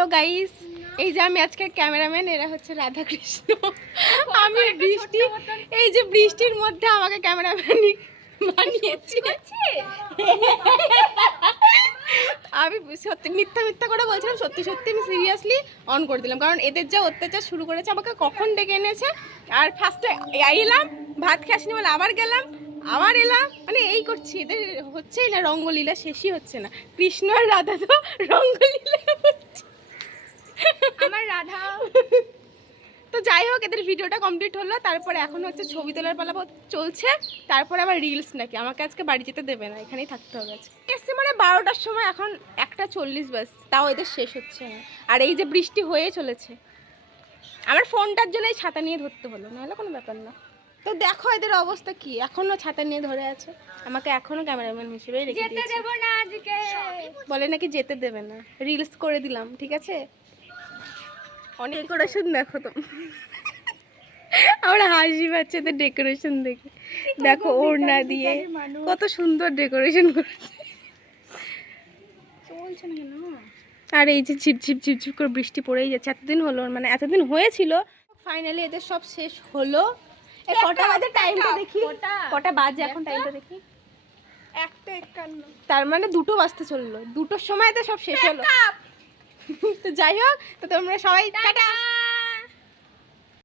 তো গাইস এই যে আমি আজকে ক্যামেরাম্যান এরা হচ্ছে রাধা কৃষ্ণ আমি বৃষ্টি এই যে বৃষ্টির মধ্যে আমাকে ক্যামেরাম্যান বানিয়েছে। আমি সত্যি মিথ্যা মিথ্যা করে বলছিলাম সত্যি সত্যি আমি সিরিয়াসলি অন করে দিলাম। কারণ এদের যা অত্যাচার শুরু করেছে আমাকে কখন ডেকে এনেছে? আর ফার্স্টে এলাম ভাত খাসনি বলে আবার গেলাম আবার এলাম। মানে এই করছি এদের হচ্ছেই না রঙ্গলীলা শেষই হচ্ছে না। কৃষ্ণ আর রাধা তো রঙ্গলীলা। আমার রাধা। তো যাই হোক এদের ভিডিওটা কমপ্লিট হলো। তারপরে এখন হচ্ছে ছবি তোলার পালা চলছে। তারপরে আবার রিলস নাকি? আমাকে আজকে বাড়ি যেতে দেবে না এখানেই থাকতে হবে আজকে। এসছে মানে বারোটার সময় এখন একটা চল্লিশ বাস তাও এদের শেষ হচ্ছে না। আর এই যে বৃষ্টি হয়ে চলেছে আমার ফোনটার জন্য এই ছাতা নিয়ে ধরতে হলো নাহলে কোনো ব্যাপার না। তো দেখো এদের অবস্থা কি এখনও ছাতা নিয়ে ধরে আছে। আমাকে এখনও ক্যামেরাম্যান হিসেবে রেখে যেতে দেব না আজকে। বলে নাকি যেতে দেবে না। রিলস করে দিলাম ঠিক আছে? অনেক ডেকোরেশন দেখো তো। আমরা হাসি তো ডেকোরেশন দেখে। দেখো ওড়না দিয়ে কত সুন্দর ডেকোরেশন করেছে। চলছে না কেন? আর এই যে ঝিপঝিপ ঝিপঝিপ করে বৃষ্টি পড়েই যাচ্ছে। এতদিন হলো মানে এতদিন হয়েছিল। ফাইনালি এদের সব শেষ হলো। কটা বাজে টাইমটা দেখি? কটা? কটা বাজে এখন টাইমটা দেখি? একটা একান্ন। তার মানে দুটো বাজতে চলল। দুটোর সময় তো সব শেষ হলো। তো যাই হোক তো তোমরা সবাই টাটা।